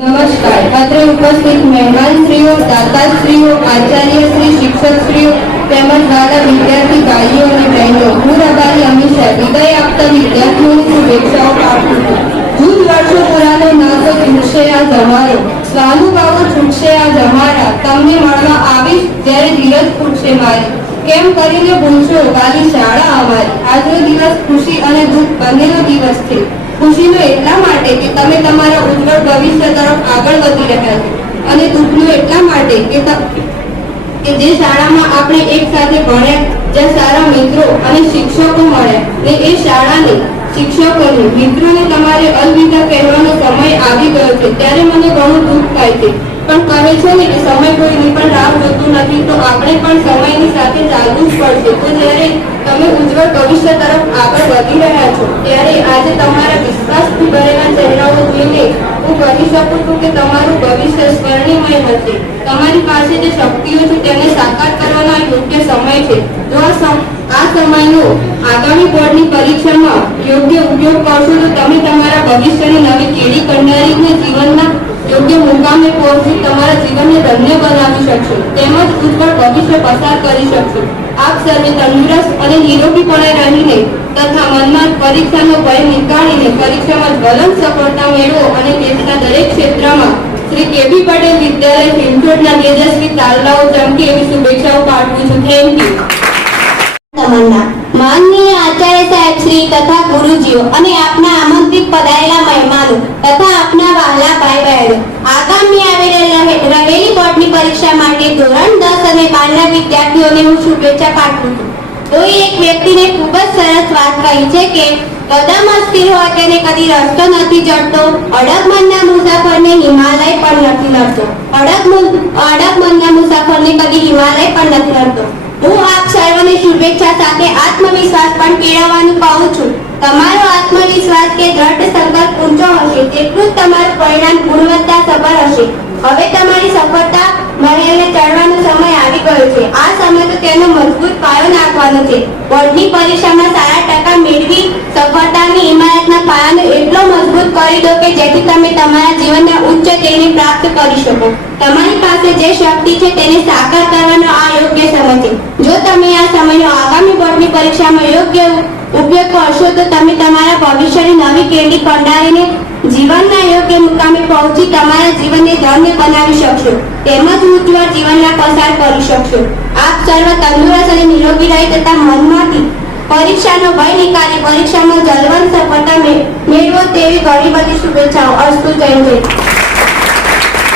નમસ્કાર. અત્રે ઉપસ્થિત મહેમાનશ્રીઓ દાતાશ્રીઓ આચાર્યશ્રી શિક્ષકશ્રીઓ તેમજ વાલા વિદ્યાર્થી ભાઈઓ અને બહેનો, હું રબારી અમીષા વિદાય આપતા વિદ્યાર્થીઓની શુભેચ્છાઓ પાઠવું છું. જૂથ વર્ષો પુરાનો નાતો છૂટશે આ જમારો સ્વાનુભાવો છૂટશે આ જમારા તમને મળવા આવીશ જ્યારે ધીરજ ફૂટશે મારી. કેમ કરીને ભૂલશો કાલી શાળા અમારી. આજનો દિવસ ખુશી અને દુઃખ બંનેનો દિવસ છે. ખુશીનો એટલા માટે કે તમે તમારા ઉજ્જવળ ભવિષ્ય તરફ આગળ વધી રહ્યા છે. અને દુઃખનું એટલા માટે કે જે શાળામાં આપણે એક સાથે ભણ્યા, જ્યાં સારા મિત્રો અને શિક્ષકો મળ્યા, ને એ શાળાની શિક્ષકોને, મિત્રોને તમારે અલવિદા કહેવાનો સમય આવી ગયો છે. ત્યારે મને ઘણું દુઃખ થાય છે. પણ કહે છે ને કે સમય કોઈની પણ રાહ જોતું નથી, તો આપણે પણ સમયની સાથે ચાલવું જ પડશે. તો જ્યારે તમે ઉજ્જવળ ભવિષ્ય તરફ આગળ વધી રહ્યા છો, ત્યારે આજે તમારા શકું છું કે તમારું ભવિષ્ય સ્વર્ણિમય હશે તમારી પાસે જે શક્તિઓ છે તેને સાકાર કરવાનો યોગ્ય સમય છે. જો આ સમયનો આગામી બોર્ડની પરીક્ષામાં યોગ્ય ઉપયોગ કરશો તો તમે તમારા ભવિષ્યની નવી કેડી કંડારીને જીવનના યોગ્ય મુકામે પહોંચી તમારા જીવનને ધન્ય બનાવી શકશો. તેમજ ઉજ્જવળ ભવિષ્ય પસાર કરી શકશો. આપ સર્વે તંદુરસ્ત અને નિરોગીપણે રહીને તથા મનમાં પરીક્ષાનો ભય નીકાળીને પરીક્ષામાં જ્વલંત સફળતા મેળવો અને દેશના દરેક ક્ષેત્રમાં શ્રી કેબી પટેલ વિદ્યાલય પિંચોડના તેજસ્વી તારલાઓ ચમકે એવી શુભેચ્છાઓ પાઠવું છું. થેન્ક યુ માનનીય આચાર્ય સાહેબ શ્રી તથા ગુરુજીઓ અને આપના આમંત્રિત પધારેલા મહેમાનો તથા આપના વહાલા ભાઈ બહેનો આગામી આવી રહે- રહેલી બોર્ડની પરીક્ષા માટે ધોરણ દસ અને બારના વિદ્યાર્થીઓને હું શુભેચ્છા પાઠવું છું. કોઈ એક વ્યક્તિને કહી છે કે કદમ અસ્થિર હોય તેને કદી રસ્તો નથી ચડતો અડગ મનના મુસાફરને હિમાલય પણ નથી લડતો અડગ અડગ મનના મુસાફરને કદી હિમાલય પણ નથી લડતો હું આપ સર્વને શુભેચ્છા સાથે આત્મવિશ્વાસ પણ કેળવવાનું કહું છું. તમારો આત્મવિશ્વાસ કે દ્રઢ સંકલ્પ ઊંચો હશે, તેટલું જ તમારું પરિણામ ગુણવત્તા સફળ હશે. હવે તમારી સફળતા મહેલને ચડવાનો સમય આવી ગયો છે. આ સમય તો તેનો મજબૂત પાયો નાખવાનો છે બોર્ડની પરીક્ષામાં સારા ટકા મેળવી સફળતાની ઇમારતના પાયાને એટલો મજબૂત કરી દો કે જેથી તમે તમારા જીવનના ઉચ્ચ ધ્યેયને પ્રાપ્ત કરી શકો. તમારી પાસે જે શક્તિ છે તેને સાકાર કરવાનો આ યોગ્ય સમય છે. જો તમે આ સમયનો આગામી બોર્ડની પરીક્ષામાં યોગ્ય ઉપયોગ કરશો, તો તમે તમારા ભવિષ્યની નવી કેડી કંડારીને જીવનના યોગ્ય મુકામે પહોંચી તમારા જીવનને ધન્ય બનાવી શકશો. તેમજ ઉજ્જવળ જીવનના પસાર કરી શકશો આપ સર્વ તંદુરસ્ત અને નિરોગી રહી તથા મનમાંથી પરીક્ષાનો ભય નીકાળી પરીક્ષામાં જલવંત સફળતા મેળવો તેવી ઘણી બધી શુભેચ્છાઓ. અસ્તુ જય જય